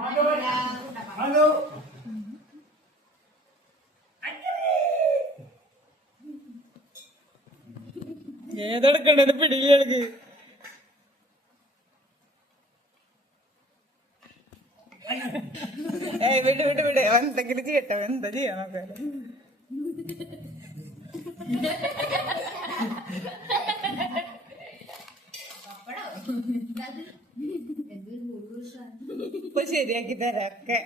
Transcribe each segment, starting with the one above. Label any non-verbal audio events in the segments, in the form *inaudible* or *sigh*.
Hello ഏതെടുക്കണ്ടത് പിടിയിലേക്ക് ഏയ് വിട് വിട് വിട്. എന്തെങ്കിലും ചെയ്യട്ടെ? ചെയ്യാ എന്താ ചെയ്യാൻ നോക്കാലോ *laughs* ഇപ്പൊ ശരിയാക്കി തരാക്കെ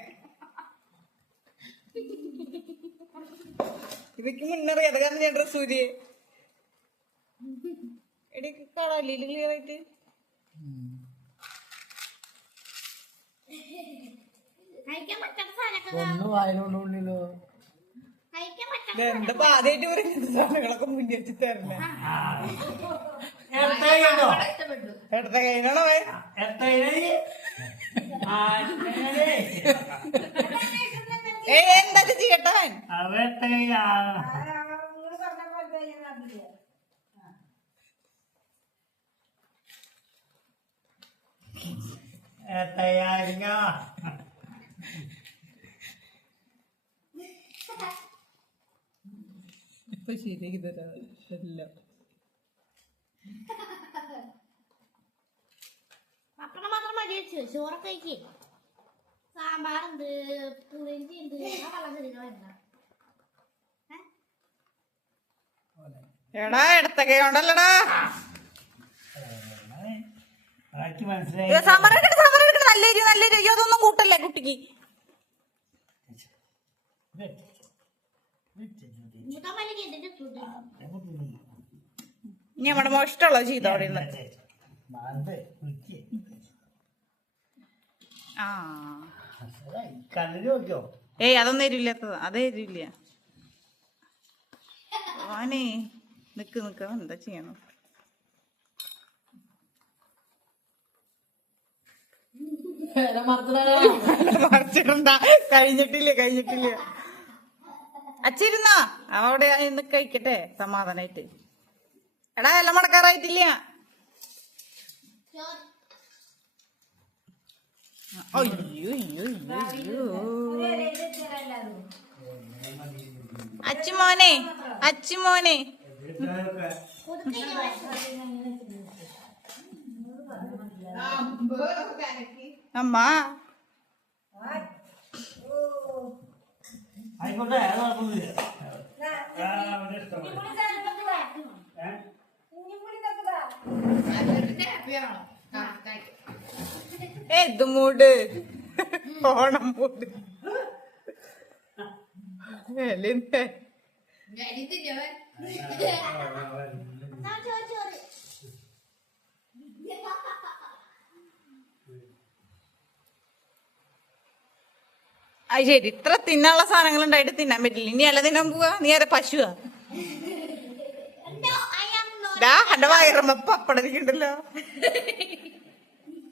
ഇവയ്ക്ക് മുന്നറിയാതെ കാരണം ഞാൻ ഡ്രസ് സൂര്യ എടി കാണാല്ലേ ക്ലിയർ ആയിട്ട്. എന്താ പാതയായിട്ട് പറയുന്നത് സാധനങ്ങളൊക്കെ മുന്നിൽ വെച്ച് തരണേ എടുത്ത കൈനാണോ എത്രയിൽ ആ എത്രയിൽ എന്താ ചെയ്യട്ടവൻ ഇപ്പൊ ശരിയാക്കി തരാം. എല്ലാം പപ്പടം ചോറൊക്കെ കഴിക്കേ സാമ്പാറുണ്ട് പുളിഞ്ചി ഉണ്ട് എടാ എടുത്ത കൈ കൊണ്ടല്ലടാ എനിക്ക് മനസ്സിലായി ഇത് സാമ്പാർ എടുക്കട്ടെ സാമ്പാർ എടുക്കട്ടെ. നല്ല എരിവ് നല്ല എരിവ് അയ്യോ, അതൊന്നും കൂട്ടല്ലേ കുട്ടിക്ക്. കൂട്ടാൻ വലിയ എന്തിന്റെ ഫുഡ് ഇനി നമ്മുടെ മോഷ്ടമുള്ള ചെയ്തോ ആ. കണ്ണിന് നോക്കിയോ? ഏയ് അതൊന്നും എരിവില്ലാത്തത്. അത് എരിവില്ല. അവനെ നിക്ക് നിക്ക്. എന്താ ചെയ്യണം? മറിച്ചിടണ്ട. കഴിഞ്ഞിട്ടില്ല കഴിഞ്ഞിട്ടില്ല. അച്ചിരുന്നാ അവിടെ ഇന്ന് കഴിക്കട്ടെ സമാധാനായിട്ട്. എടാ എല്ലാം മടക്കാറായിട്ടില്ല. അയ്യോ അയ്യോ അയ്യോ അച്ചുമോനെ അച്ചുമോനെ അമ്മ ആയിക്കോട്ടെ ഹാപ്പിയാണോ? ആ, അവന്റെ ഇഷ്ടം. ഏ? മൂട്? ഓണം മൂട്. എലിന്റെ. അത് ശരി. ഇത്ര തിന്നാനുള്ള സാധനങ്ങൾ ഉണ്ടായിട്ട് തിന്നാൻ പറ്റില്ല. ഇനി അല്ല തിന്നാൻ പോവാ? നീ ആരെ പശുവാ. ഡാ എന്റെ പപ്പടരിക്കുണ്ടല്ലോ